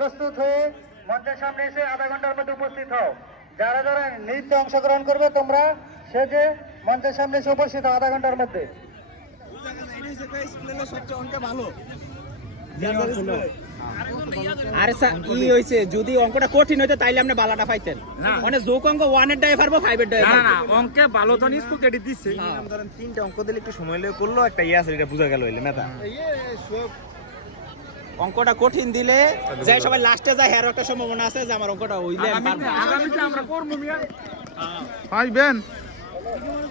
প্রস্তুত হয়ে মঞ্চের সামনে এসে আধা ঘন্টার মধ্যে উপস্থিত হও। যারা যারা নৃত্যে অংশগ্রহণ করবে তোমরা সেজে মঞ্চের সামনে এসে উপস্থিত হও আধা ঘন্টার মধ্যে। আরে ই হইছে যদি অঙ্কটা কঠিন হইতো তাইলে আপনি বালাটা পাইতেন না, মানে যোগ অঙ্ক 1 এর ডাই পারবো 5 এর ডাই পারবো না। অঙ্কে ভালো তো নিস ক্রেডিট দিচ্ছে, ধরেন তিনটা অঙ্ক দিলে একটু সময় লাগে করলো, একটা ইয়ে আছে এটা বুঝা গেল হইলে মেটা। অঙ্কটা কঠিন দিলে যাই সবাই লাস্টে যায় হের একটা সম্ভাবনা আছে যে আমার অঙ্কটা হইলে আগামীতে আমরা করব মিয়া পাইবেন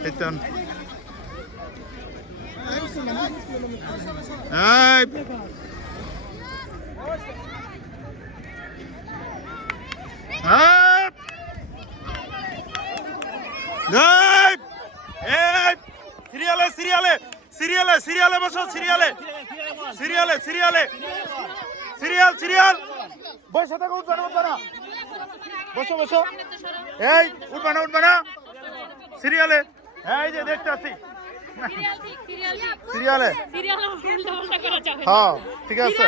এইটান এই সিরিয়ালে সিরিয়ালে সিরিয়ালে সিরিয়ালে বসো, সিরিয়ালে সিরিয়ালে সিরিয়ালে সিরিয়াল সিরিয়াল বসে থাকো, উঠবে না উঠবে না, বসো বসো, এই উঠবে না উঠবে না, সিরিয়ালে এই যে দেখতে আসি সিরিয়ালে, হ্যাঁ ঠিক আছে,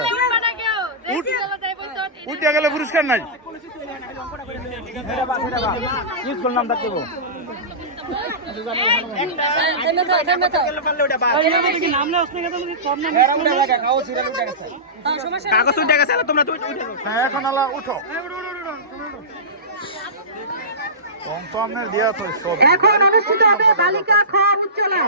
উঠে গেলে পুরস্কার নাই। নাম থাকতে কাগজ উঠে গেছে তোমরা তো হ্যাঁ এখন আলা উঠো, তো আপনার দিয়া তো এখন অনুষ্ঠিত হবে বালিকা খ উচ্চলা